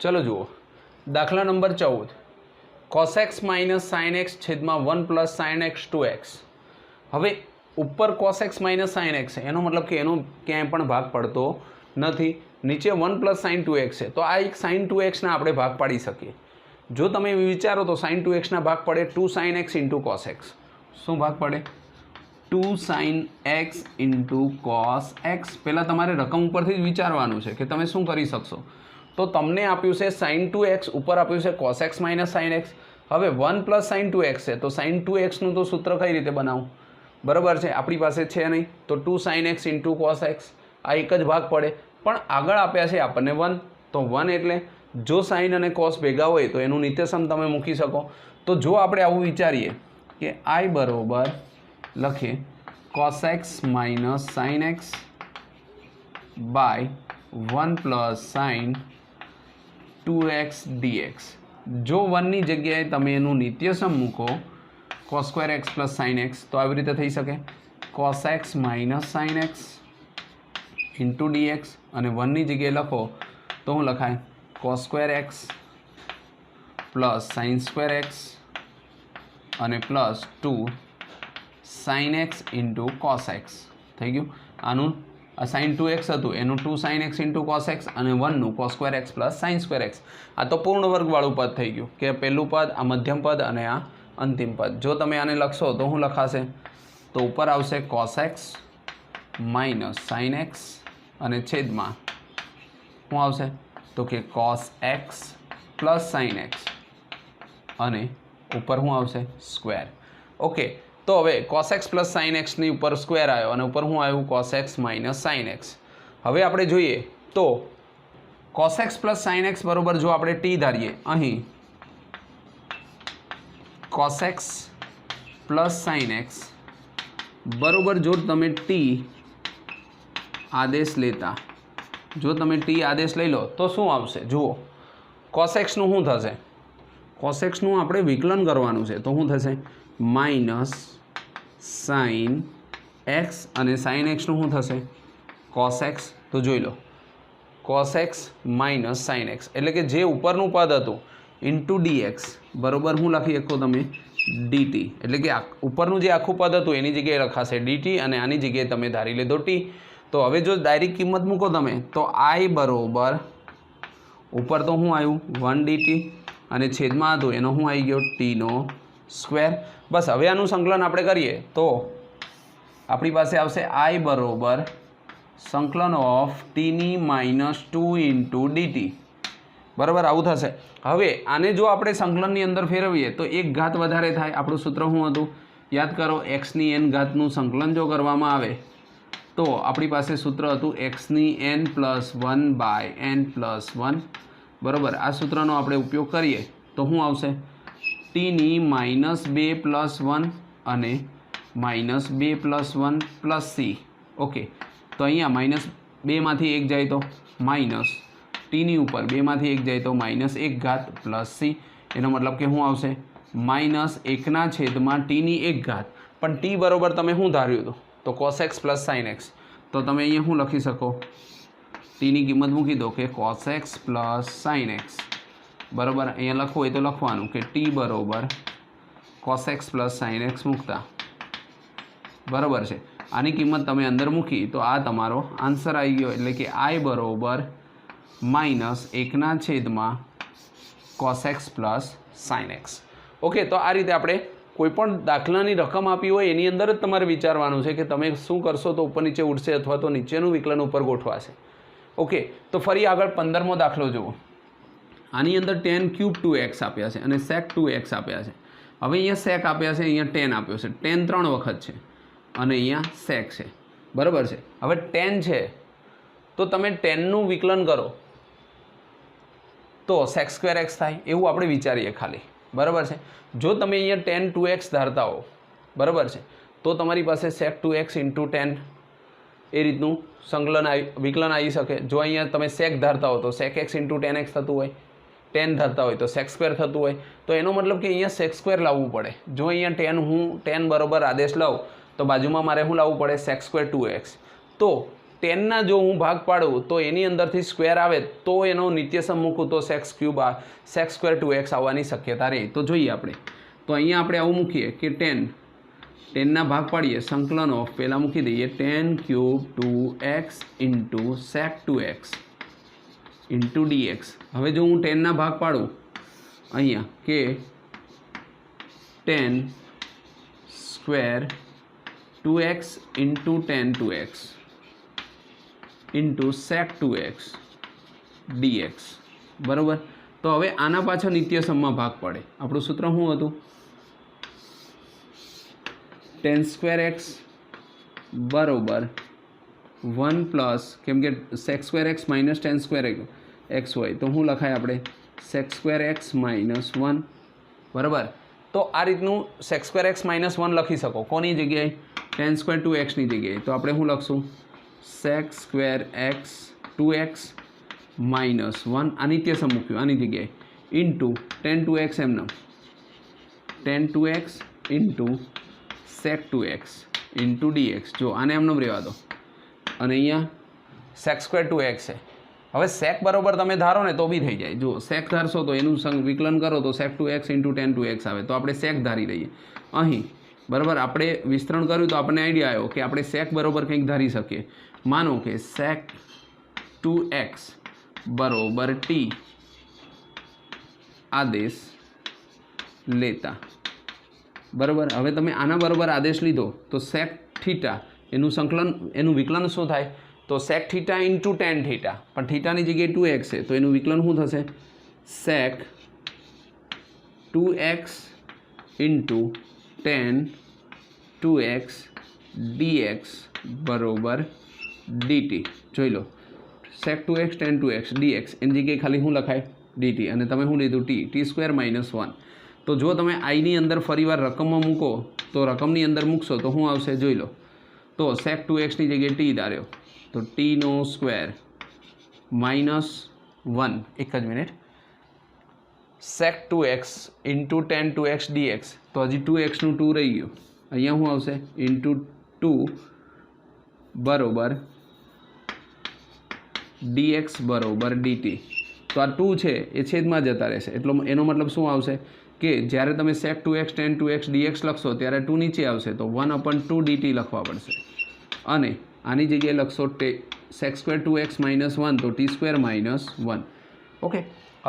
चलो जुओ दाखला number 14 cos x minus sin x छेदमा 1 plus sin x 2x। હવે ઉપર cos x minus sin x છે એનો મતલબ કે એનો ક્યાંય પણ ભાગ પડતો નથી। નીચે 1 પ્લસ sin 2x છે તો આ એક sin 2x ના આપણે ભાગ પાડી શકીએ। જો તમે વિચારો તો sin 2x ના ભાગ પડે 2 sin x into cos x। શું ભાગ પડે? 2 sin x into cos x। પહેલાં તમારે રકમ ઉપરથી જ વિચારવાનું છે કે તમે શું કરી શકશો। તો તમને આપ્યું છે sin 2x, ઉપર આપ્યું છે cos x minus sin x। હવે 1 પ્લસ sin 2x છે તો sin 2xનું તો સૂત્ર કઈ રીતે બનાવું? बराबर है अपनी पास है नहीं तो 2 sin x into cos x आ एक ज भाग पड़े पण आगळ आप्या छे आपने 1 तो 1 एटले जो sin अने cos भेगा होय तो एनु नित्यसम तमे मूकी सको। तो जो आपणे आवुं विचारीए कि I बरोबर लखीए cos x minus sin x by 1 plus sin 2x dx। जो 1 नी जग्याए तमे एनु नित्यसम मूको cos square x plus sin x तो આવી રીતે થઈ શકે cos x minus sin x into dx અને 1 ની જગ્યાએ લખો તો હું લખાય cos square x plus sin square x અને plus 2 sin x into cos x થઈ ગયું। આનું sin 2x હતું એનું 2 sin x into cos x અને 1 નું cos square x plus sin square x। આ તો પૂર્ણ વર્ગવાળું પદ થઈ ગયું કે પહેલું પદ, આ મધ્યમ પદ અને આ अंतिम पद। जो तमे आने लखशो तो हूँ लखाशे तो ऊपर आवशे cos x minus sin x अने छेद में हूँ आवशे तो कि cos x plus sin x अने ऊपर हूँ आवशे स्क्वेर। ओके तो हवे cos x plus sin x नी ऊपर स्क्वेर आयो अने ऊपर हूँ आव्युं cos x minus sin x। हवे आपणे जोईए तो cos x plus sin x बरोबर जो आपणे t धारीए अहीं cos x plus sin x बराबर जो तमे t आदेश लेता जो तमे t आदेश लई लो तो शुं आवशे जुओ cos x નું શું થશે cos x નું આપણે વિકલન કરવાનું છે તો શું થશે માઇનસ sin x અને sin x નું શું થશે cos x। તો જોઈ લો cos x minus sin x એટલે કે જે ઉપરનું પદ હતું इंटू dx बराबर हूँ लखी शको तमे dt एटले कि उपरनु जे आखुं पद हतुं एनी जग्याए लखाशे dt अने आनी जग्याए तमे धारी लीधो t। तो हवे जो डायरेक्ट किंमत मूको तमे तो I बरोबर ऊपर तो हूँ आव्युं 1 dt अने छेदमां हतुं एनो हूँ आई गयो t नो स्क्वेर। बस हवे आनुं संकलन आपणे करीए तो आपणी पासे आवशे I बरोबर संकलन of t knee -2 into dt बराबर आવું થશે। હવે આને જો આપણે સંકલનની અંદર ફેરવીએ તો એક ઘાત વધારે થાય। આપણું સૂત્ર શું હતું યાદ કરો x ની n ઘાતનું સંકલન જો કરવામાં આવે તો આપણી પાસે સૂત્ર હતું x ની n plus 1 by n plus 1 બરાબર। આ સૂત્રનો આપણે ઉપયોગ કરીએ તો શું આવશે t ની -2 પ્લસ 1 અને -2 પ્લસ 1 પ્લસ c। ઓકે તો અહીંયા -2 માંથી 1 જાય તો માઇનસ टी नी ऊपर 2 मांथी 1 जाए तो -1 घात प्लस सी। एनो मतलब कि हूँ आवशे -1 ना छेदमां टी नी 1 घात पण टी बरोबर तमे हूँ धार्युं हतुं तो cos x plus sin x। तो तमे अहींया हूँ लखी शको टी नी किंमत मूकी दो कि cos x plus sin x बराबर। अहींया लखवुं होय तो लखवानुं कि टी बरोबर cos x plus sin x मूकता बराबर है। आनी किंमत तमे अंदर मूकी तो आ तमारो आंसर आई गयो एटले कि I बरोबर -1 ना छेदमां cos x plus sin x। Okay तो आ रीते आपणे कोईपण दाखलानी रकम आपी होय एनी अंदर ज तमारे विचारवानुं छे कि तमे शुं करशो तो उपर नीचे उठशे अथवा तो नीचेनुं विकलन उपर गोठवाशे। ओके तो फरी आगळ 15मो दाखलो जुओ। आनी अंदर tan क्यूब 2x आप्या छे अने sec 2x आप्या छे। हवे अहींया sec आप्या छे अहींया tan आप्यो छे tan 3 वखत छे अने अहींया sec छे बराबर छे। हवे tan छे तो तमे tan नुं विकलन करो तो sec स्क्वेर एक्स थाय एवुं आपणे विचारीए खाली बराबर है। जो तमे अहींया tan 2x धारता हो बराबर है तो तमारी पासे sec 2x इंटू tan ए रीतनु संकलन विकलन आई सके। जो अहींया तमे sec धारता हो तो sec x into tan x थतुं होय tan धारता हो तो sec स्क्वेर थतुं होय तो एनो मतलब कि अहींया sec स्क्वेर लाववुं पड़े। जो अहींया tan बरोबर आदेश लाव तो बाजुमां मारे शुं लाववुं पड़े sec स्क्वेर 2x। तो 10ના જો હું ભાગ પાડું તો એની અંદરથી સ્ક્વેર આવે તો એનો નિત્યસમ મૂકું તો સેક્સ સ્ક્વેર 2x આવવાની શક્યતા રહે. તો જોઈએ આપણે. તો અહીંયા આપણે આવું મૂકીએ કે 10ના ભાગ પાડીએ, સંકલન ઓફ પહેલાં મૂકી દઈએ 10 cube 2x into sec 2x into dx. હવે જો હું 10ના ભાગ પાડું અહીંયા કે 10 square 2x into 10 2x into sec 2x dx, બરાબર. તો હવે આના પાછળ નિત્યસમમાં ભાગ પડે. આપણું સૂત્ર શું હતું? 10 સ્ક્વેર x બરાબર 1 પ્લસ, કેમ કે sec square x minus 10 square x હોય તો શું લખાય આપણે? સેક સ્ક્વેર x માઇનસ 1, બરાબર. તો આ રીતનું સેક સ્ક્વેર x માઇનસ 1 લખી શકો. કોની જગ્યાએ? 10 સ્ક્વેર 2xની જગ્યાએ. તો આપણે શું લખશું? સેક સ્ક્વેર x 2x માઇનસ 1 આ નિત્યસમ મૂક્યું આની જગ્યાએ ઇન્ટુ 10 2x એમને 10 2x into sec 2x into dx. જો આને એમને રહેવા દો અને અહીંયા સેક સ્ક્વેર 2x છે. હવે સેક બરાબર તમે ધારો ને તો બી થઈ જાય. જો સેક ધારશો તો એનું વિકલન કરો તો સેક 2x ઇન્ટુ 10 2x આવે. તો આપણે સેક ધારી લઈએ અહીં, બરાબર. આપણે વિસ્તરણ કર્યું તો આપણને આઈડિયા આવ્યો કે આપણે સેક બરાબર કંઈક ધારી શકીએ. માનો કે સેક 2x બરાબર t આદેશ લેતા, બરાબર. હવે તમે આના બરાબર આદેશ લીધો તો સેક થીટા એનું વિકલન શું થાય? તો sec theta into tan theta, પણ થીટાની જગ્યાએ 2x છે તો એનું વિકલન શું થશે? સેક 2x ઇન્ટુ 10 2x dx બરાબર dt. જોઈ લો, સેક 2x 10 2x dx એની જગ્યાએ ખાલી શું લખાય? dt. અને તમે શું લીધું? t square minus 1. તો જો તમે આઈની અંદર ફરીવાર રકમમાં મૂકો તો રકમની અંદર મૂકશો તો શું આવશે? જોઈ લો. તો સેક 2xની જગ્યાએ t ધાર્યો તો tનો સ્ક્વેર માઇનસ 1, એક જ મિનિટ, સેક 2x ઇન્ટુ 10 2x dx. તો હજી 2xનું 2 રહી ગયું. અહીંયા શું આવશે? ઇન્ટુ 2 બરાબર dx બરાબર dt. તો આ 2 છે એ છેદમાં જતા રહેશે. એટલો એનો મતલબ શું આવશે કે જ્યારે તમે સેક 2x 10 2x dx લખશો ત્યારે 2 નીચે આવશે તો 1/2 dt લખવા પડશે. અને આની જગ્યાએ લખશો સેક સ્ક્વેર 2x માઇનસ 1 તો t સ્ક્વેર માઇનસ 1. ઓકે.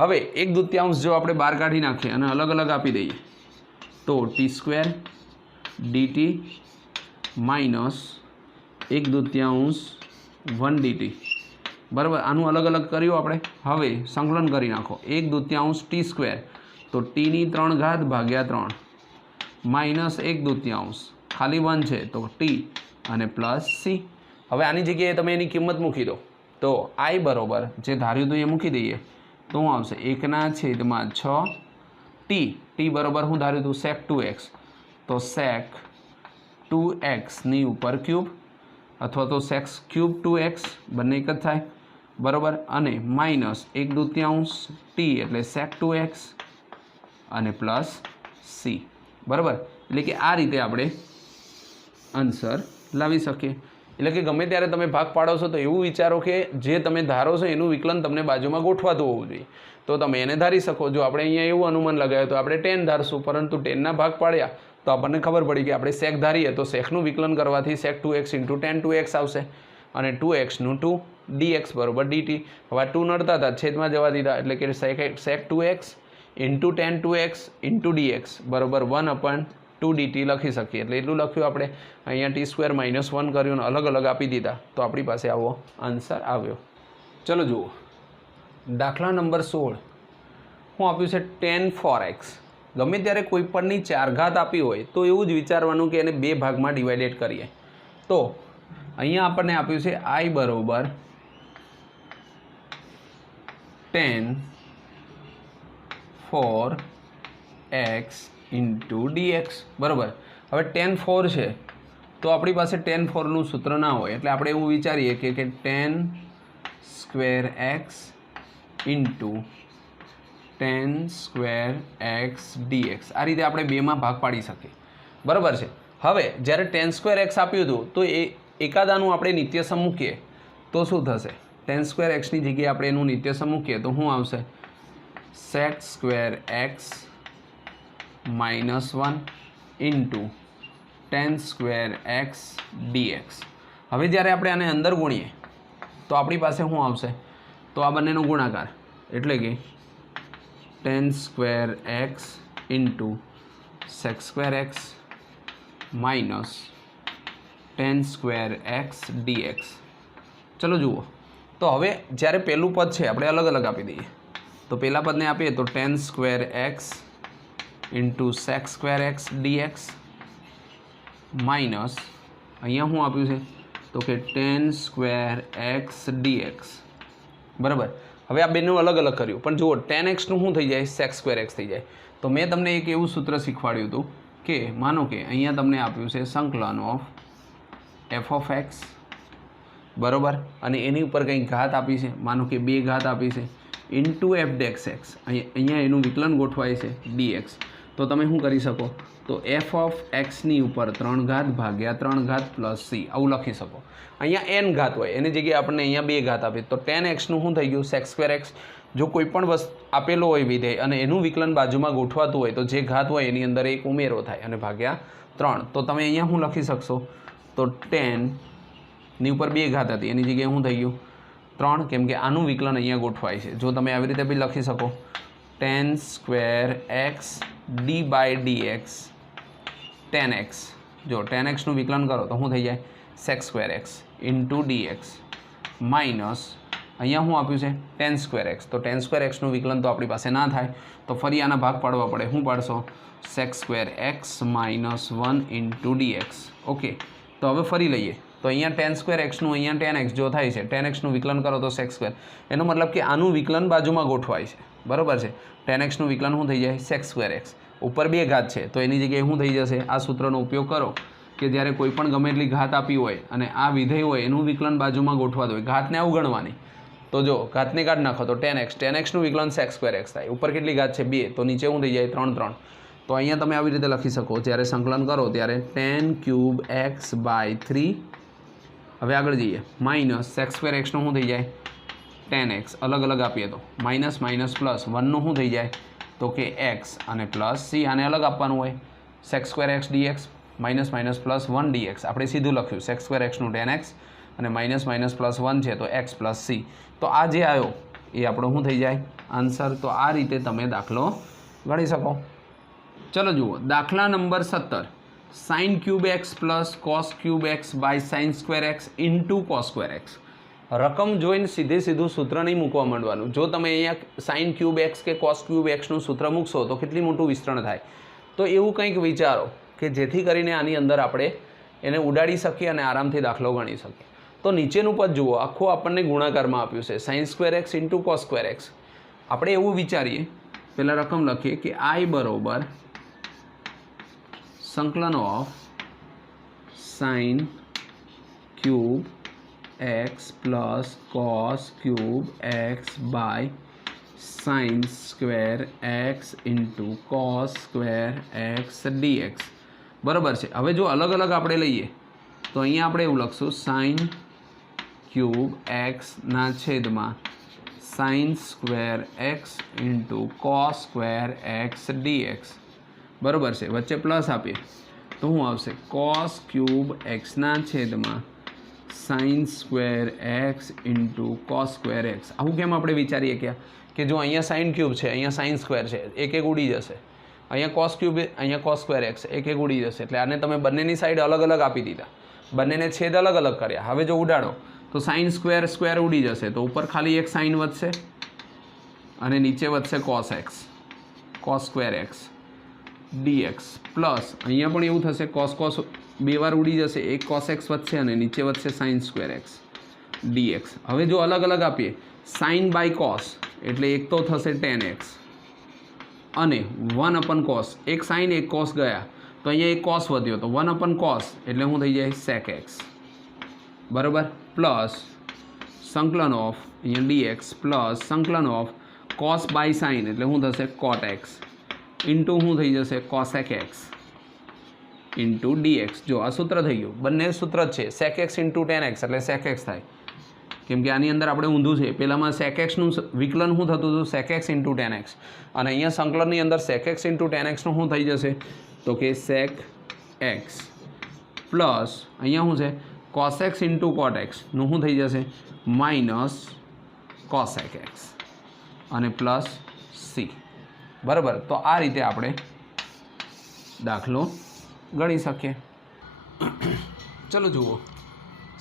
હવે 1/2 જો આપણે બહાર કાઢી નાખીએ અને અલગ અલગ આપી દઈએ તો t square dt minus 1/2 1 dt, બરાબર. આનું અલગ અલગ કર્યું આપણે. હવે સંકલન કરી નાખો 1/2 t સ્ક્વેર તો tની 3 ઘાત ભાગ્યા 3 માઇનસ 1/2 ખાલી 1 છે તો t અને પ્લસ c. હવે આની જગ્યાએ તમે એની કિંમત મૂકી દો તો i બરાબર જે ધાર્યું હતું એ મૂકી દઈએ તો શું આવશે? 1/6 t બરાબર શું ધાર્યું હતું? સેક 2x. તો સેક 2x ની ઉપર ક્યુબ અથવા તો સેક્સ ક્યુબ 2x બંને એક જ થાય, બરાબર. અને માઇનસ 1/2 t એટલે સેક 2x અને પ્લસ c, બરાબર. એટલે કે આ રીતે આપણે આન્સર લાવી શકીએ. એટલે કે ગમે ત્યારે તમે ભાગ પાડો છો તો એવું વિચારો કે જે તમે ધારો છો એનું વિકલન તમને બાજુમાં ગોઠવાતું હોવું જોઈએ તો તમે એને ધારી શકો. જો આપણે અહીંયા એવું અનુમાન લગાવ્યું તો આપણે 10 ધારશું, પરંતુ 10ના ભાગ પાડ્યા તો આપણને ખબર પડી કે આપણે સેક ધારીએ તો સેકનું વિકલન કરવાથી સેક 2x ઇન્ટુ 10 2x આવશે અને 2xનું 2 dx બરાબર dt. હવે 2 નડતા હતા છેદમાં જવા દીધા એટલે કે સેક 2x into 10 2x into dx બરાબર 1/2 dt લખી શકીએ. એટલે એટલું લખ્યું આપણે. અહીંયા t સ્ક્વેર માઇનસ 1 કર્યું અને અલગ અલગ આપી દીધા તો આપણી પાસે આવો આન્સર આવ્યો. ચલો જુઓ દાખલા નંબર 16. શું આપ્યું છે? 10 4x. ગમે ત્યારે કોઈ પણની 4 ઘાત આપી હોય તો એવું જ વિચારવાનું કે એને 2 ભાગમાં ડિવાઇડેડ કરીએ. તો અહીંયા આપણને આપ્યું છે i બરાબર 10 4x ઇન્ટુ dx, બરાબર. હવે 10 4 છે તો આપણી પાસે 10 4નું સૂત્ર ના હોય એટલે આપણે એવું વિચારીએ કે 10 square x into 10 square x dx. આ રીતે આપણે 2માં ભાગ પાડી શકીએ, બરાબર છે. હવે જ્યારે 10 સ્ક્વેર x આપ્યું હતું તો એ એકાદાનું આપણે નિત્યસમ મૂકીએ तो शू थशे टेन स्क्वेर एक्सनी जग्याए આપણે એનું નિત્યસમ મૂકીએ તો શું આવશે sec square x -1 into tan square x dx. હવે જ્યારે આપણે આને અંદર ગુણીએ તો આપણી પાસે શું આવશે તો આ બંનેનો ગુણાકાર એટલે કે tan square x into sec square x minus tan square x dx. ચલો જુઓ તો હવે જ્યારે પહેલું પદ છે આપણે અલગ અલગ આપી દઈએ તો પહેલા પદને આપીએ તો tan square x into sec square x dx minus અહીંયા શું આપ્યું છે તો કે ટેન સ્ક્વેર એક્સ ડીએક્સ. બરાબર. હવે આ બેનું અલગ અલગ કર્યું પણ જુઓ ટેન એક્સનું શું થઈ જાય સેક સ્ક્વેર એક્સ થઈ જાય. તો મેં તમને એક એવું સૂત્ર શીખવાડ્યું હતું કે માનો કે અહીંયા તમને આપ્યું છે સંકલન ઓફ એફ ઓફ એક્સ બરાબર અને એની ઉપર કંઈક ઘાત આપી છે માનો કે 2 ઘાત આપી છે ઇન્ટુ એફ ડેક્સ એક્સ અહીંયા એનું વિકલન ગોઠવાય છે ડીએક્સ. તો તમે શું કરી શકો તો એફ ઓફ એક્સની ઉપર 3 ઘાત ભાગ્યા 3 ઘાત પ્લસ સી આવું લખી શકો. અહીંયા એન ઘાત હોય એની જગ્યાએ આપણને અહીંયા 2 ઘાત આપી તો ટેન એક્સનું શું થઈ ગયું સેક સ્ક્વેર એક્સ. જો કોઈ પણ વસ્તુ આપેલો હોય વિધેય અને એનું વિકલન બાજુમાં ગોઠવાતું હોય તો જે ઘાત હોય એની અંદર એક ઉમેરો થાય અને ભાગ્યા 3. તો તમે અહીંયા શું લખી શકશો તો 10ની ઉપર 2 ઘાત હતી એની જગ્યાએ શું થઈ ગયું 3 કેમ કે આનું વિકલન અહીંયા ગોઠવાય છે. જો તમે આવી રીતે બી લખી શકો tan square x d by d x tan x. જો ટેન એક્સનું વિકલન કરો તો શું થઈ જાય sec square x into d x minus અહીંયા શું આપ્યું છે ટેન સ્ક્વેર એક્સ. તો ટેન સ્ક્વેર એક્સનું વિકલન તો આપણી પાસે ના થાય તો ફરી આના ભાગ પાડવા પડે. શું પાડશો sec square x -1 into d x. Okay તો હવે ફરી લઈએ તો અહીંયા ટેન સ્ક્વેર એક્સનું અહીંયા ટેન એક્સ જો થાય છે ટેન એક્સનું વિકલન કરો તો સેક સ્ક્વેર એનો મતલબ કે આનું વિકલન બાજુમાં ગોઠવાય છે બરાબર છે. ટેન એક્સનું વિકલન શું થઈ જાય સેક સ્ક્વેર એક્સ ઉપર 2 ઘાત છે તો એની જગ્યાએ શું થઈ જશે આ સૂત્રનો ઉપયોગ કરો કે જ્યારે કોઈ પણ ગમે એટલી ઘાત આપી હોય અને આ વિધેય હોય એનું વિકલન બાજુમાં ગોઠવાતું હોય ઘાતને અવગણવાની તો જો ઘાતને કાઢ નાખો તો ટેન એક્સનું વિકલન સેક સ્ક્વેર એક્સ થાય. ઉપર કેટલી ઘાત છે 2 તો નીચે શું થઈ જાય 3 તો અહીંયા તમે આવી રીતે લખી શકો જ્યારે સંકલન કરો ત્યારે ટેન ક્યુબ એક્સ બાય 3. હવે આગળ જઈએ માઇનસ સેક સ્ક્વેર એક્સનું શું થઈ જાય ટેન એક્સ અલગ અલગ આપીએ તો માઇનસ માઇનસ પ્લસ 1નું શું થઈ જાય તો કે એક્સ અને પ્લસ સી આને અલગ આપવાનું હોય sec square x dx minus minus plus 1 ડીએક્સ. આપણે સીધું લખ્યું સેક સ્ક્વેર એક્સનું ટેન એક્સ અને માઇનસ માઇનસ પ્લસ 1 છે તો એક્સ પ્લસ સી. તો આ જે આવ્યો એ આપણો શું થઈ જાય આન્સર. તો આ રીતે તમે દાખલો ગણી શકો. ચલો જુઓ દાખલા number 17 sine cube x plus cos cube x by sine square x into cos square x. રકમ જોઈને સીધું સૂત્ર નહીં મૂકવા માંડવાનું. જો તમે અહીંયા સાઇન ક્યુબ એક્સ કે કોસ ક્યુબ એક્સનું સૂત્ર મૂકશો તો કેટલી મોટું વિસ્તરણ થાય. તો એવું કંઈક વિચારો કે જેથી કરીને આની અંદર આપણે એને ઉડાડી શકીએ અને આરામથી દાખલો ગણી શકીએ. તો નીચેનું પદ જુઓ આખું આપણને ગુણાકારમાં આપ્યું છે sign square x into cos square x. આપણે એવું વિચારીએ પહેલાં રકમ લખીએ કે આઈ બરોબર સંકલન of sine cube x plus cos cube x by sine square x into cos square x dx બરાબર છે. હવે જો અલગ અલગ આપણે લઈએ તો અહીંયા આપણે એવું લખશું સાઇન ક્યુબ એક્સના છેદમાં sine square x into cos square x dx બરાબર છે. વચ્ચે પ્લસ આપીએ તો શું આવશે કોસ ક્યુબ એક્સના છેદમાં sine square x into cos square x. આવું કેમ આપણે વિચારીએ કે જો અહીંયા સાઇન ક્યુબ છે અહીંયા સાઇન સ્ક્વેર છે એક ઉડી જશે અહીંયા કોસ ક્યુબ અહીંયા કોસ સ્ક્વેર એક્સ એક ઉડી જશે એટલે આને તમે બંનેની સાઈડ અલગ અલગ આપી દીધા બંનેને છેદ અલગ અલગ કર્યા. હવે જો ઉડાડો તો સાઇન સ્ક્વેર સ્ક્વેર ઉડી જશે તો ઉપર ખાલી એક સાઇન વધશે અને નીચે વધશે cos x cos square x dx plus અહીંયા પણ એવું થશે કોસ કોસ 2 વાર ઉડી જશે એક કોસ એક્સ વધશે અને નીચે વધશે સાઇન સ્ક્વેર એક્સ ડીએક્સ. હવે જો અલગ અલગ આપીએ સાઇન બાય કોસ એટલે એક તો થશે ટેન એક્સ અને 1 અપન કોસ એક સાઇન એક કોસ ગયા તો અહીંયા એક કોસ વધ્યો તો 1 અપન કોસ એટલે શું થઈ જાય સેક એક્સ બરાબર પ્લસ સંકલન ઓફ અહીંયા ડીએક્સ પ્લસ સંકલન ઓફ કોસ બાય સાઇન એટલે શું થશે કોટ એક્સ ઇન્ટુ શું થઈ જશે કોસેક એક્સ ઇન્ટુ ડીએક્સ. જો આ સૂત્ર થઈ ગયું બંને સૂત્ર જ છે sec x into tan x એટલે સેક એક્સ થાય કેમ કે આની અંદર આપણે ઊંધું છે. પહેલામાં sec xનું વિકલન શું થતું હતું? sec x into tan x. અને અહીંયા સંકલનની અંદર sec x ઇન્ટુ tan xનું શું થઈ જશે? તો કે sec x પ્લસ અહીંયા શું છે? cos x into cot x નું શું થઈ જશે? માઇનસ cosec x અને પ્લસ c. બરાબર. તો આ રીતે આપણે દાખલો ગણી શકીએ. ચલો જુઓ,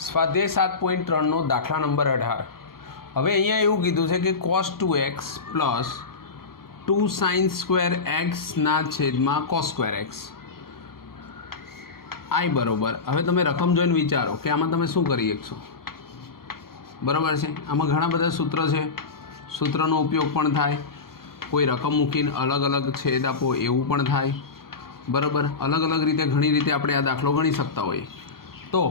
સ્વાધ્યાય 7.3નો દાખલા નંબર 18. હવે અહીંયા એવું કીધું છે કે cos 2x plus 2 sin square x ના છેદમાં cos સ્ક્વેર x આઈ બરોબર. હવે તમે રકમ જોઈને વિચારો કે આમાં તમે શું કરી શકશો. બરાબર છે. આમાં ઘણા બધા સૂત્ર છે, સૂત્રનો ઉપયોગ પણ થાય. કોઈ રકમ મૂકીને અલગ અલગ છેદ આપો એવું પણ થાય. બરાબર. અલગ અલગ રીતે ઘણી રીતે આપણે આ દાખલો ગણી શકતા હોઈએ. તો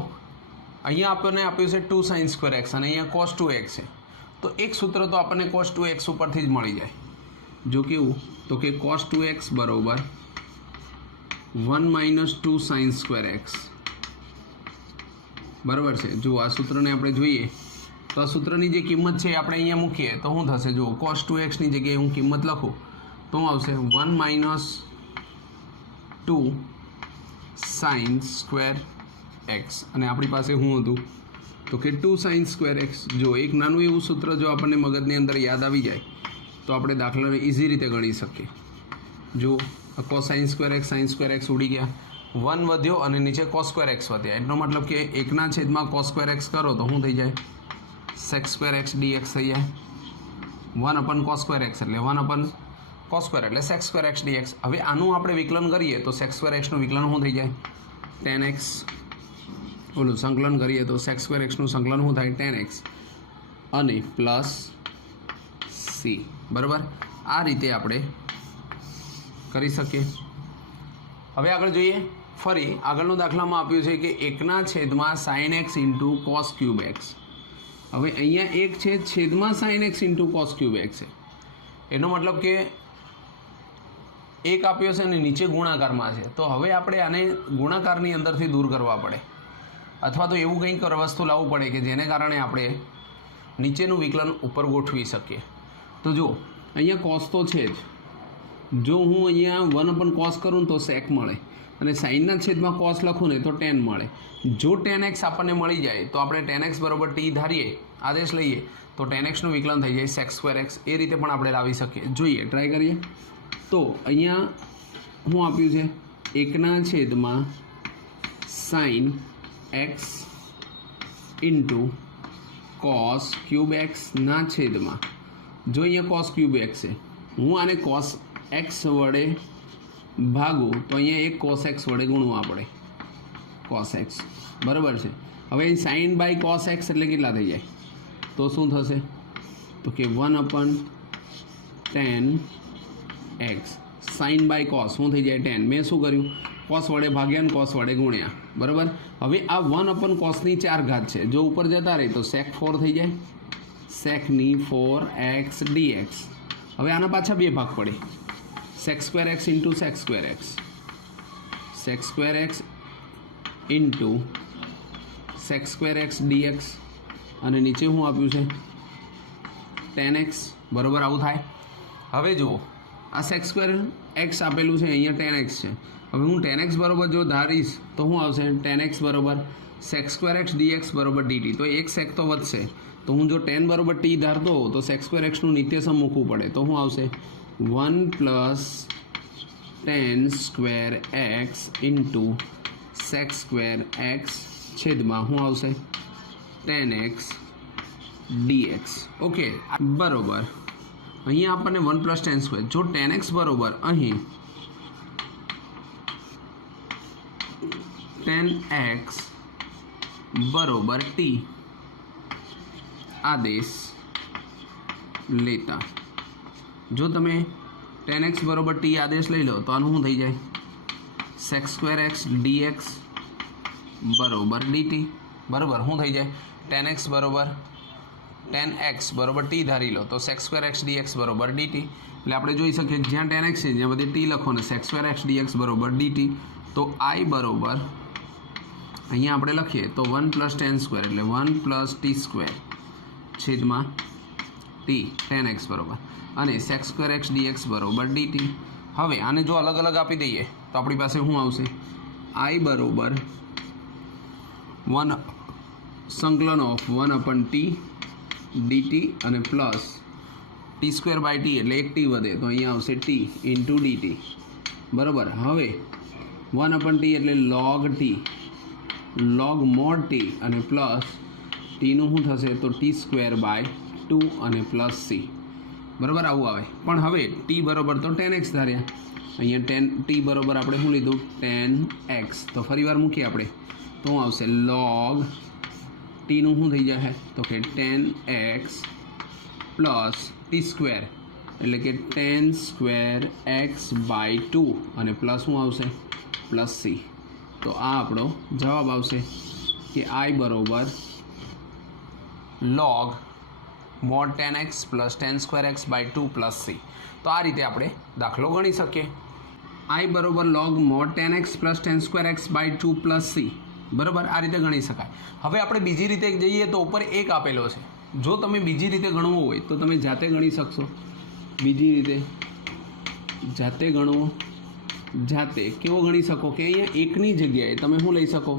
અહીંયા આપણને આપ્યું છે 2 sin સ્ક્વેર x અને અહીંયા cos 2x છે. તો એક સૂત્ર તો આપણને cos 2x ઉપરથી જ મળી જાય. જો કેવું? તો કે cos 2x બરાબર 1 માઇનસ 2 sin સ્ક્વેર x. બરાબર છે. જો આ સૂત્રને આપણે જોઈએ તો આ સૂત્રની જે કિંમત છે આપણે અહીંયા મૂકીએ તો શું થશે? જુઓ, cos 2xની જગ્યાએ હું કિંમત લખું તો શું આવશે? 1 માઇનસ 2 sin સ્ક્વેર x અને આપણી પાસે શું હતું? તો કે 2 sin સ્ક્વેર x. જો એક નાનું એવું સૂત્ર જો આપણને મગજની અંદર યાદ આવી જાય તો આપણે દાખલાને ઇઝી રીતે ગણી શકીએ. જો cos sin square x sin square x ઉડી ગયા, 1 વધ્યો અને નીચે cos સ્ક્વેર x વધ્યા. એટલો મતલબ કે 1 છેદમાં cos સ્ક્વેર x કરો તો શું થઈ જાય? sec સ્ક્વેર x dx થઈ જાય. 1 અપન cos સ્ક્વેર x એટલે 1 અપન cos સ્ક્વેર એટલે sec સ્ક્વેર x dx. હવે આનું આપણે વિકલન કરીએ તો sec સ્ક્વેર x નું વિકલન શું થઈ જાય? tan x. ઓલું સંકલન કરીએ તો sec સ્ક્વેર x નું સંકલન શું થાય? tan x અને પ્લસ c. બરાબર. આ રીતે આપણે કરી શકીએ. હવે આગળ જોઈએ. ફરી આગળનો દાખલામાં આપ્યું છે કે 1 છેદમાં sin x into cos cube x. હવે અહીંયા 1 છે છેદમાં sin x into cos cube x છે. એનો મતલબ કે એક આપ્યો છે અને નીચે ગુણાકારમાં છે. તો હવે આપણે આને ગુણાકારની અંદરથી દૂર કરવા પડે, અથવા તો એવું કંઈક વસ્તુ લાવવું પડે કે જેને કારણે આપણે નીચેનું વિકલન ઉપર ગોઠવી શકીએ. તો જો અહીંયા cos તો છે જ. જો હું અહીંયા 1 અપન cos કરું તો sec મળે અને સાઇનના છેદમાં cos લખું ને તો tan મળે. જો tan x આપણને મળી જાય તો આપણે tan x બરાબર t ધારીએ, આદેશ લઈએ તો tan x નું વિકલન થઈ જાય sec સ્ક્વેર x. એ રીતે પણ આપણે લાવી શકીએ. જોઈએ, ટ્રાય કરીએ. તો અહીંયા શું આપ્યું છે? 1 છેદમાં sin x into cos cube x ના છેદમાં, જો અહીંયા cos ક્યુબ x છે, હું આને cos x વડે ભાગું તો અહીંયા એક cos x વડે ગુણવું આપણે, cos x. બરાબર છે. હવે sin બાય cos x એટલે કેટલા થઈ જાય? તો શું થશે? તો કે 1 upon tan x. sin by cos શું થઈ જાય? tan. મેં શું કર્યું? cos વડે ભાગ્યા અને cos વડે ગુણ્યા. બરાબર. હવે આ 1 અપન cosની 4 ઘાત છે. જો ઉપર જતા રહે તો sec 4 થઈ જાય, secની 4x dx. હવે આના પાછા બે ભાગ પડે, sec square x into sec square x, sec square x into sec square x dx અને નીચે શું આપ્યું છે? tan x. બરાબર. આવું થાય. હવે જુઓ, આ sec સ્ક્વેર x આપેલું છે, અહીંયા tan x છે. હવે હું tan x બરાબર જો ધારીશ તો શું આવશે? tan x બરાબર sec સ્ક્વેર x dx બરાબર dt. તો એક sec તો વધશે. તો હું જો tan બરાબર t ધારતો હોઉં તો sec સ્ક્વેર x નું નિત્યસમ મૂકવું પડે. તો શું આવશે? 1 plus tan square x into sec square x છેદમાં શું આવશે? tan x dx. ઓકે. બરાબર. અહીંયા આપણને 1 પ્લસ tan સ્ક્વેર. જો tan x બરાબર અહીં tan x બરાબર t આદેશ લેતા, જો તમે tan x બરાબર t આદેશ લઈ લો તો આનું શું થઈ જાય? sec સ્ક્વેર x dx બરાબર dt. બરાબર. શું થઈ જાય? tan x બરાબર t ધારી લો તો sec સ્ક્વેર x dx બરાબર dt. એટલે આપણે જોઈ શકીએ જ્યાં tan x છે જ્યાં બધી t લખો ને sec સ્ક્વેર x dx બરાબર dt. તો I બરાબર અહીંયા આપણે લખીએ તો 1 પ્લસ tan સ્ક્વેર એટલે 1 પ્લસ t સ્ક્વેર છેદમાં ટી ટેન એક્સ બરાબર અને સેક સ્ક્વેર એક્સ ડીએક્સ બરાબર ડીટી. હવે આને જો અલગ અલગ આપી દઈએ તો આપણી પાસે શું આવશે? આઈ બરાબર 1 સંકલન ઓફ 1/t ડીટી અને plus t square by t એટલે એક ટી વધે તો અહીંયા આવશે ટી ઇન્ટુ ડીટી બરાબર. હવે 1/t એટલે log T log mod T અને પ્લસ ટીનું શું થશે તો ટી સ્ક્વેર બાય 2 અને પ્લસ સી બરાબર આવું આવે. પણ હવે ટી બરાબર તો 10x ધાર્યા, અહીંયા 10t બરાબર આપણે શું લીધું 10x. તો ફરી વાર મૂકીએ આપણે તો શું આવશે log ટીનું શું થઈ જશે તો કે 10x પ્લસ ટી સ્ક્વેર એટલે કે 10 સ્ક્વેર એક્સ બાય 2 અને પ્લસ શું આવશે પ્લસ સી. તો આ આપણો જવાબ આવશે કે આઈ બરાબર log mod 10x plus 10 square x by 2 plus c. તો આ રીતે આપણે દાખલો ગણી શકીએ. આઈ બરાબર log mod 10x plus 10 square x by 2 plus c બરાબર આ રીતે ગણી શકાય. હવે આપણે બીજી રીતે જઈએ તો ઉપર એક આપેલો છે. જો તમે બીજી રીતે ગણવું હોય તો તમે જાતે ગણી શકશો. બીજી રીતે જાતે ગણવો, જાતે કેવો ગણી શકો કે અહીંયા એકની જગ્યાએ તમે શું લઈ શકો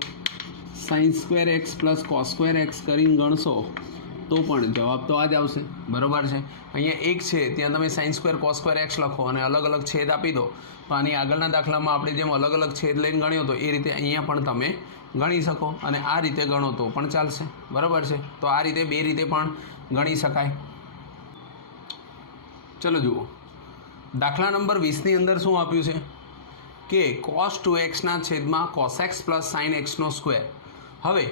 sign square x plus cos square x કરીને ગણશો તો પણ જવાબ તો આ જ આવશે બરાબર છે. અહીંયા એક છે ત્યાં તમે sine square cos square x લખો અને અલગ અલગ છેદ આપી દો તો આની આગળના દાખલામાં આપણે જેમ અલગ અલગ છેદ લઈને ગણ્યો તો એ રીતે અહીંયા પણ તમે ગણી શકો અને આ રીતે ગણો તો પણ ચાલશે બરાબર છે. તો આ રીતે બે રીતે પણ ગણી શકાય. ચલો જુઓ દાખલા નંબર 20ની અંદર શું આપ્યું છે કે cos 2xના છેદમાં cos x પ્લસ સાઇન એક્સનો સ્ક્વેર. હવે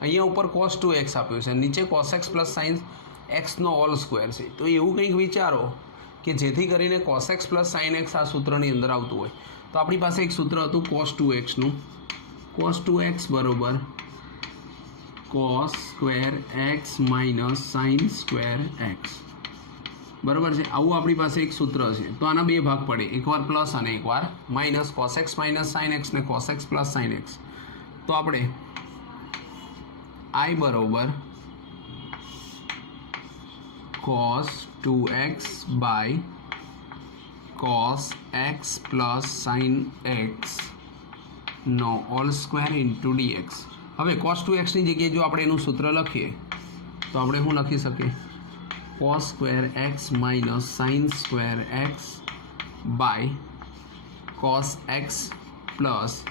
અહીંયા ઉપર cos 2x આપ્યું છે, નીચે cos x પ્લસ સાઇન એક્સનો હોલ સ્ક્વેર છે. તો એવું કંઈક વિચારો કે જેથી કરીને cos x plus sine x આ સૂત્રની અંદર આવતું હોય. તો આપણી પાસે એક સૂત્ર હતું cos 2xનું, cos 2x બરાબર cos square x minus sine square x બરાબર છે. આવું આપણી પાસે એક સૂત્ર છે. તો આના બે ભાગ પડે, એકવાર પ્લસ અને એકવાર minus. cos x minus sine x ને cos x plus sine x. તો આપણે i બરાબર cos 2x by cos x plus sine x નો હોલ સ્ક્વેર ઇન્ટુ ડીએક્સ. હવે cos 2xની જગ્યાએ જો આપણે એનું સૂત્ર લખીએ તો આપણે શું લખી શકીએ cos square x minus sine square x by cos x plus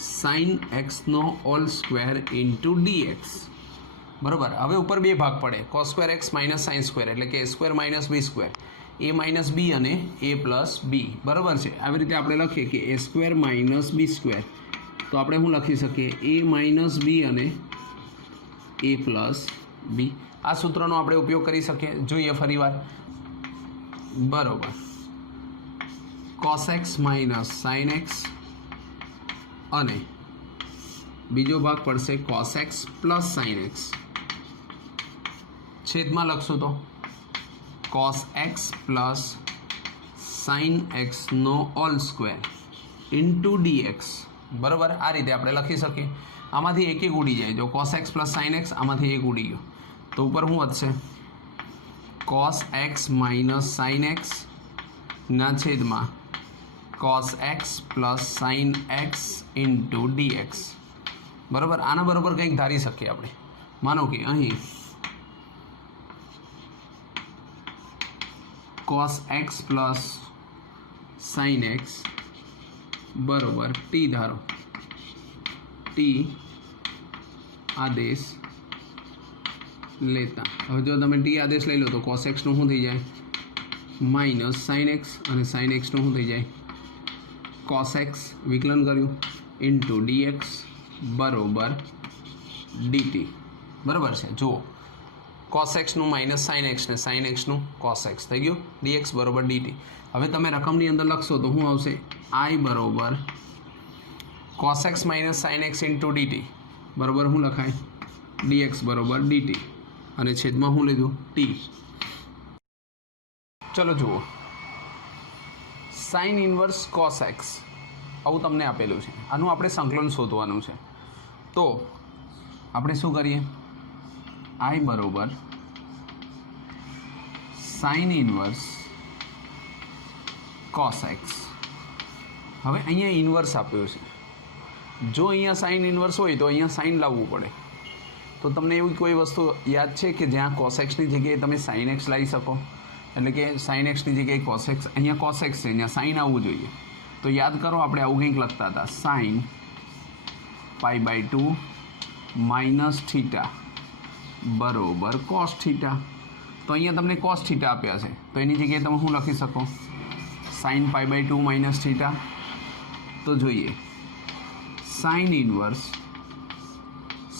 sine એક્સનો હોલ સ્ક્વેર ઇન્ટુ ડીએક્સ બરાબર. હવે ઉપર બે ભાગ પડે, cos square x minus sine square એટલે કે a square minus b square, a minus b અને a પ્લસ બી બરાબર છે. આવી રીતે આપણે લખીએ કે a square minus b square. તો આપણે શું લખી શકીએ a માઇનસ બી અને a પ્લસ બી. આ સૂત્રનો આપણે ઉપયોગ કરી શકીએ. જોઈએ ફરીવાર બરાબર cos x minus sine x અને બીજો ભાગ પડશે cos x plus sine x. છેદમાં લખશું તો cos x પ્લસ સાઇન એક્સનો હોલ સ્ક્વેર ઇન્ટુ ડીએક્સ બરાબર. આ રીતે આપણે લખી શકીએ. આમાંથી એક એક ઉડી જાય. જો cos x plus sine x આમાંથી એક ઉડી ગયો તો ઉપર શું વધશે cos x minus sine x ના છેદમાં cos x plus sine x into dx બરાબર. આના બરાબર કંઈક ધારી શકીએ આપણે. માનો કે અહીં cos x plus sine x બરાબર ટી ધારો, ટી આદેશ લેતા. હવે જો તમે ટી આદેશ લઈ લો તો cos x નું શું થઈ જાય માઇનસ સાઇન એક્સ અને સાઇન એક્સનું શું થઈ જાય cos x વિકલન કર્યું ઇન્ટુ dx બરોબર dt બરાબર છે. જુઓ cos x નું માઇનસ સાઇન એક્સ ને સાઇન એક્સનું cos x થઈ ગયું dx બરોબર dt. હવે તમે રકમની અંદર લખશો તો શું આવશે i બરોબર cos x minus sine x into dt બરોબર શું લખાય dx બરોબર dt અને છેદમાં શું લીધું t. ચલો જુઓ સાઇન ઇન્વર્સ cos x આવું તમને આપેલું છે. આનું આપણે સંકલન શોધવાનું છે. તો આપણે શું કરીએ i બરોબર સાઇન ઇન્વર્સ કોસ એક્સ. હવે અહીંયા ઇન્વર્સ આપ્યું છે. જો અહીંયા સાઇન ઇન્વર્સ હોય તો અહીંયા સાઇન લાવવું પડે. તો તમને એવી કોઈ વસ્તુ યાદ છે કે જ્યાં કોસ એક્સની જગ્યાએ તમે સાઇન એક્સ લાવી શકો? એટલે કે સાઇન એક્સની જગ્યાએ કોસ એક્સ, અહીંયા કોસ એક્સ છે, અહીંયા સાઇન આવવું જોઈએ. તો યાદ કરો આપણે આવું કંઈક લખતા હતા, સાઇન π/2 માઇનસ થીટા બરોબર કોસ થીટા. તો અહીંયા તમને કોસ થીટા આપ્યા છે, તો એની જગ્યાએ તમે શું લખી શકો? Sine π/2 minus theta. તો જોઈએ, sine inverse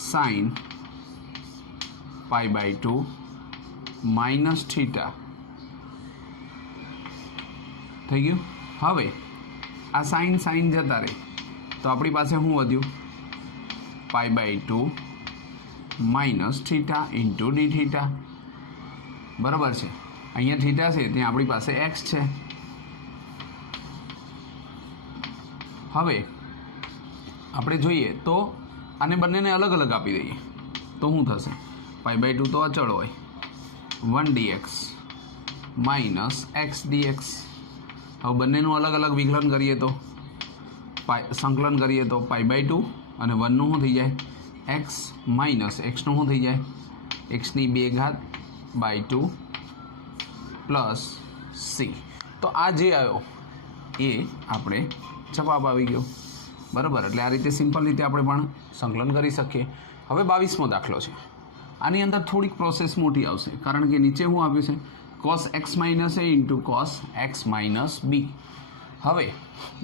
sine π/2 minus theta થઈ ગયું. હવે આ સાઇન સાઇન જતા રહે તો આપણી પાસે શું વધ્યું? π/2 minus theta into d theta. બરાબર છે. અહીંયા થીટા છે ત્યાં આપણી પાસે એક્સ છે. હવે આપણે જોઈએ તો આને બંનેને અલગ અલગ આપી દઈએ તો શું થશે? π/2 તો અચળ હોય, 1 dx માઇનસ એક્સ ડીએક્સ. હવે બંનેનું અલગ અલગ વિકલન કરીએ તો સંકલન કરીએ તો π/2 અને 1નું શું થઈ જાય? એક્સ માઇનસ એક્સનું શું થઈ જાય? એક્સની 2 ઘાત /2 પ્લસ સી. તો આ જે આવ્યો એ આપણે જવાબ આવી ગયો. બરાબર. એટલે આ રીતે સિમ્પલ રીતે આપણે પણ સંકલન કરી શકીએ. હવે 22મો દાખલો છે. આની અંદર થોડીક પ્રોસેસ મોટી આવશે કારણ કે નીચે શું આપ્યું છે? cos x minus a into cos x minus b. હવે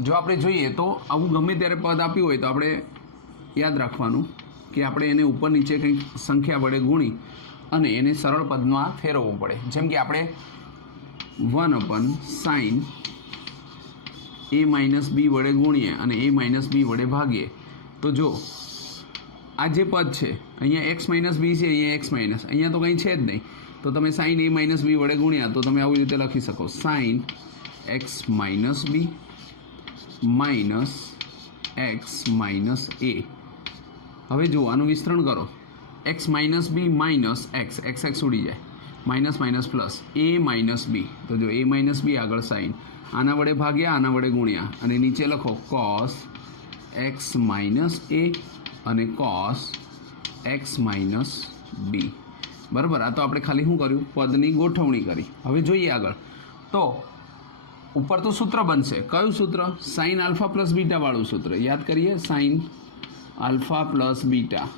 જો આપણે જોઈએ તો આવું ગમે ત્યારે પદ આપ્યું હોય તો આપણે યાદ રાખવાનું કે આપણે એને ઉપર નીચે કંઈક સંખ્યા વડે ગુણી અને એને સરળ પદમાં ફેરવવું પડે. જેમ કે આપણે 1/sin a માઇનસ b વડે ગુણીએ અને a માઇનસ b વડે ભાગીએ તો જો આ જે પદ છે અહીંયા x માઇનસ b છે, અહીંયા x માઇનસ, અહીંયા તો કંઈ છે જ નહીં. તો તમે સાઇન a માઇનસ b વડે ગુણ્યા તો તમે આવી રીતે લખી શકો, sine x minus b minus x minus a. હવે જુઓ આનું વિસ્તરણ કરો, x minus b minus x ઉડી જાય, minus minus plus a minus b. તો જો a માઇનસ b આગળ સાઇન, આના વડે ભાગ્યા આના વડે ગુણ્યા અને નીચે લખો cos x માઇનસ a અને cos x માઇનસ b. બરાબર. આ તો આપણે ખાલી શું કર્યું? પદની ગોઠવણી કરી. હવે જોઈએ આગળ. તો ઉપર તો સૂત્ર બનશે. કયું સૂત્ર? સાઇન આલ્ફા પ્લસ બીટા વાળું સૂત્ર. યાદ કરીએ, સાઇન આલ્ફા પ્લસ બીટા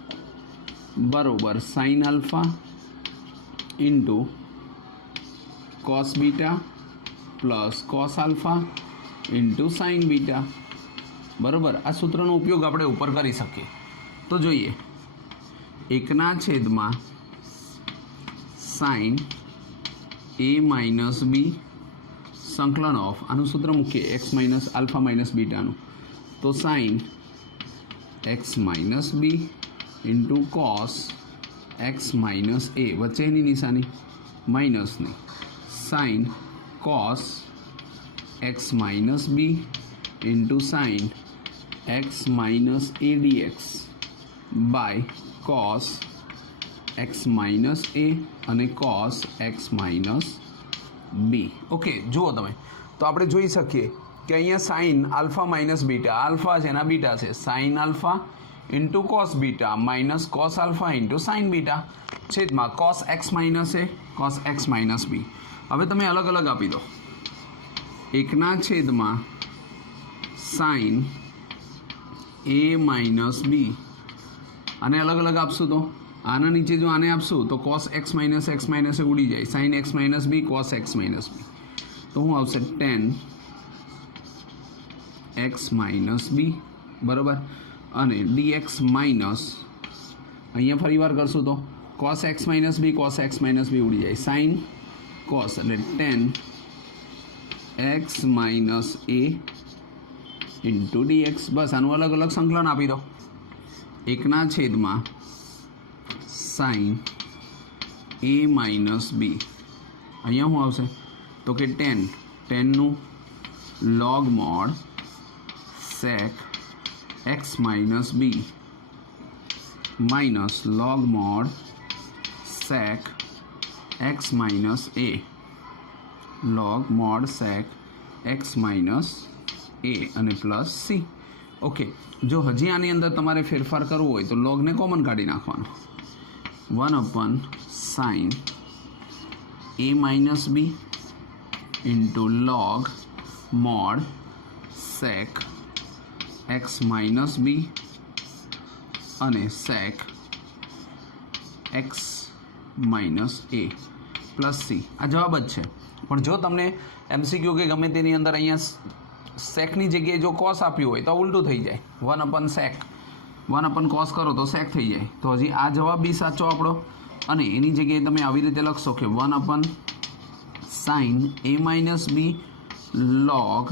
બરાબર sign alpha into cos beta plus cos alpha into sine beta. બરાબર. આ સૂત્રનો ઉપયોગ આપણે ઉપર કરી શકીએ. તો જોઈએ, 1/, સાઇન a માઇનસ b સંકલન ઓફ, આનું સૂત્ર મૂકીએ x માઇનસ આલ્ફા માઇનસ બીટાનું, તો sine x minus b into cos x minus a, વચ્ચેની નિશાની માઇનસની, sine cos x minus b into sine x minus a dx by cos x minus a અને cos x minus b. Okay, જુઓ તમે તો આપણે જોઈ શકીએ કે અહીંયા sine alpha minus beta, alpha છે એના બીટા છે, sign alpha into cos beta minus cos alpha into sine beta છેદમાં cos x minus a cos x minus b. હવે તમે અલગ અલગ આપી દો, 1/, સાઇન a માઇનસ b આને અલગ અલગ આપશું તો આના નીચે જો આને આપશું તો કોસ x માઇનસ ઉડી જાય, sine x minus b cos x minus b. તો શું આવશે? tan x માઇનસ b બરાબર અને dx માઇનસ, અહીંયા ફરી વાર કરશું તો cos x minus b cos x minus b ઉડી જાય, સાઇન કોસ એટલે tan x minus a into dx. બસ આનું અલગ અલગ સંકલન આપી દો. 1/, સાઇન a માઇનસ b, અહીંયા શું આવશે તો કે ટેનનું log mod sec x minus b minus log mod sec x minus a log mod sec x minus a અને પ્લસ c. ઓકે, જો હજી આની અંદર તમારે ફેરફાર કરવો હોય તો લોગને કોમન કાઢી નાખવાનો. 1/sin a minus b into log mod sec x minus b અને sec x minus a plus c. આ જવાબ જ છે. પણ જો તમને MCQ કે ગમે તેની અંદર અહીંયા સેકની જગ્યાએ જો કોસ આપ્યું હોય તો ઉલટું થઈ જાય. 1/sec 1/cos કરો તો sec થઈ જાય. તો હજી આ જવાબ બી સાચો આપણો. અને એની જગ્યાએ તમે આવી રીતે લખશો કે 1/sin a minus b log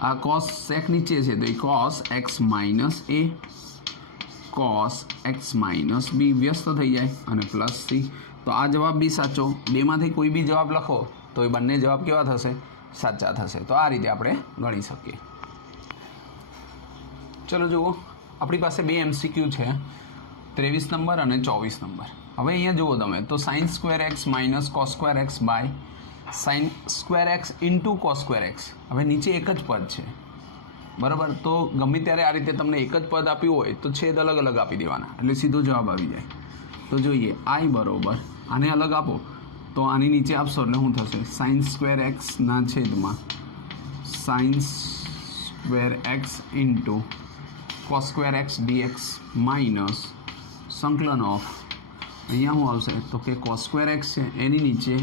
આ cos sec નીચે છે તો એ cos x minus a cos x minus b વ્યસ્ત થઈ જાય અને પ્લસ c. તો આ જવાબ બી સાચો. બેમાંથી કોઈ બી જવાબ લખો તો એ બંને જવાબ કેવા થશે? સાચા થશે. તો આ રીતે આપણે ગણી શકીએ. ચલો જુઓ, આપણી પાસે બે MCQ છે, 23 નંબર અને 24 નંબર. હવે અહીંયા જુઓ તમે તો sin square x minus cos square x by sin square x into cos square x. હવે નીચે એક જ પદ છે, બરાબર. તો ગમે ત્યારે આ રીતે તમને એક જ પદ આપ્યું હોય તો છેદ અલગ અલગ આપી દેવાના એટલે સીધો જવાબ આવી જાય. તો જોઈએ i બરાબર આને અલગ આપો તો આની નીચે આપશો એટલે શું થશે? sin સ્ક્વેર એક્સના છેદમાં sin square x into cos square x dx minus સંકલન ઓફ અહીંયા શું આવશે તો કે cos સ્ક્વેર એક્સ છે એની નીચે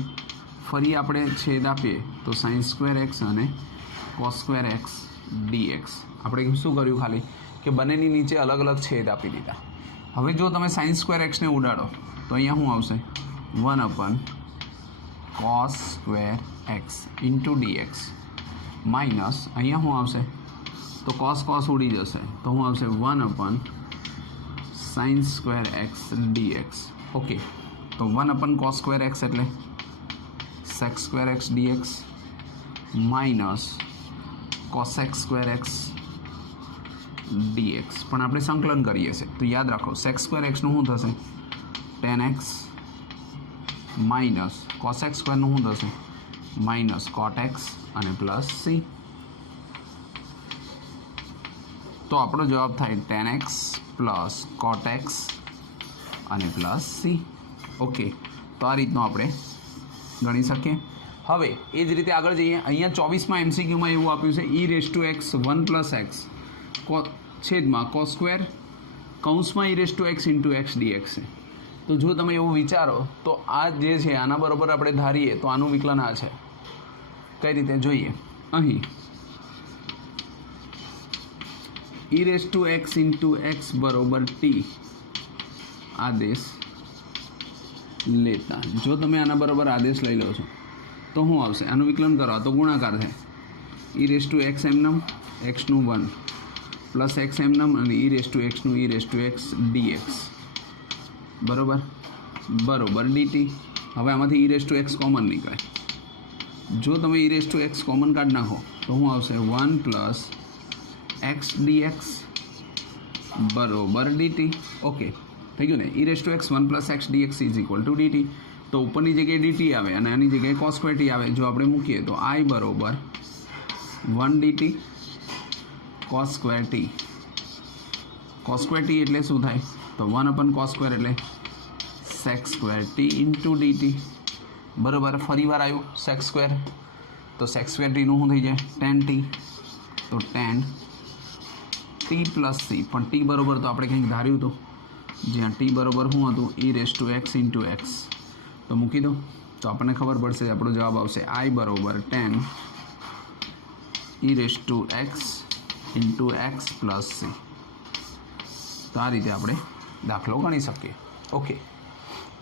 ફરી આપણે છેદ આપીએ તો sin સ્ક્વેર એક્સ અને cos સ્ક્વેર એક્સ ડીએક્સ. આપણે શું કર્યું ખાલી કે બંનેની નીચે અલગ અલગ છેદ આપી દીધા. હવે જો તમે sin સ્ક્વેર એક્સને ઉડાડો તો અહીંયા શું આવશે? 1/cos square x into dx minus અહીંયા શું આવશે તો cos ઉડી જશે તો શું આવશે? 1/sin square x dx. Okay, તો 1/cos સ્ક્વેર એક્સ એટલે sec square x dx minus cosec square x dx. પણ આપણે સંકલન કરીએ છીએ તો યાદ રાખો sec સ્ક્વેર એક્સનું શું થશે? tan x માઇનસ cosec સ્ક્વેરનું શું થશે? માઇનસ cot x અને પ્લસ c. તો આપણો જવાબ થાય tan x plus cot x અને પ્લસ c. ઓકે, તો આ રીતનું આપણે ગણી શકીએ. હવે એ જ રીતે આગળ જઈએ. અહીંયા 24માં MCQમાં એવું આપ્યું છે e⁻x 1 + x છેદમાં cos સ્ક્વેર કૌંસમાં e⁻x ઇન્ટુ x dx છે. તો જો તમે એવું વિચારો તો આ જે છે આના બરોબર આપણે ધારીએ તો આનું વિકલન આ છે. કઈ રીતે જોઈએ? અહીં e⁻x ઇન્ટુ x બરોબર t આદેશ લેતા જો તમે આના બરોબર આદેશ લઈ લો છો તો શું આવશે? આનું વિકલન કરો તો ગુણાકાર થાય. e⁻x એમનેમ xનું 1 પ્લસ x એમનેમ અને e⁻xનું e⁻x dx બરોબર dt. હવે આમાંથી e⁻x કોમન નીકળે. જો તમે e⁻x કોમન કાઢી નાખો તો શું આવશે? 1 પ્લસ x dx બરોબર dt. ઓકે, થઈ ગયું ને? e⁻x 1 plus x dx is equal to dt. તો ઉપરની જગ્યાએ dt આવે અને આની જગ્યાએ cos સ્ક્વેર t આવે. જો આપણે મૂકીએ તો i બરોબર 1 dt cos square t. cos square t એટલે શું થાય? તો 1/cos સ્ક્વેર એટલે sec square t into dt બરાબર. ફરી વાર આવ્યું sec સ્ક્વેર તો sec સ્ક્વેર ટીનું શું થઈ જાય? tan t. તો tan t પ્લસ c. પણ t બરાબર તો આપણે કંઈક ધાર્યું હતું જ્યાં t બરાબર શું હતું? e⁻x into x. તો મૂકી દો તો આપણને ખબર પડશે. આપણો જવાબ આવશે i બરાબર tan e⁻x into x plus c. તો આ રીતે આપણે દાખલો ગણી શકીએ. ઓકે.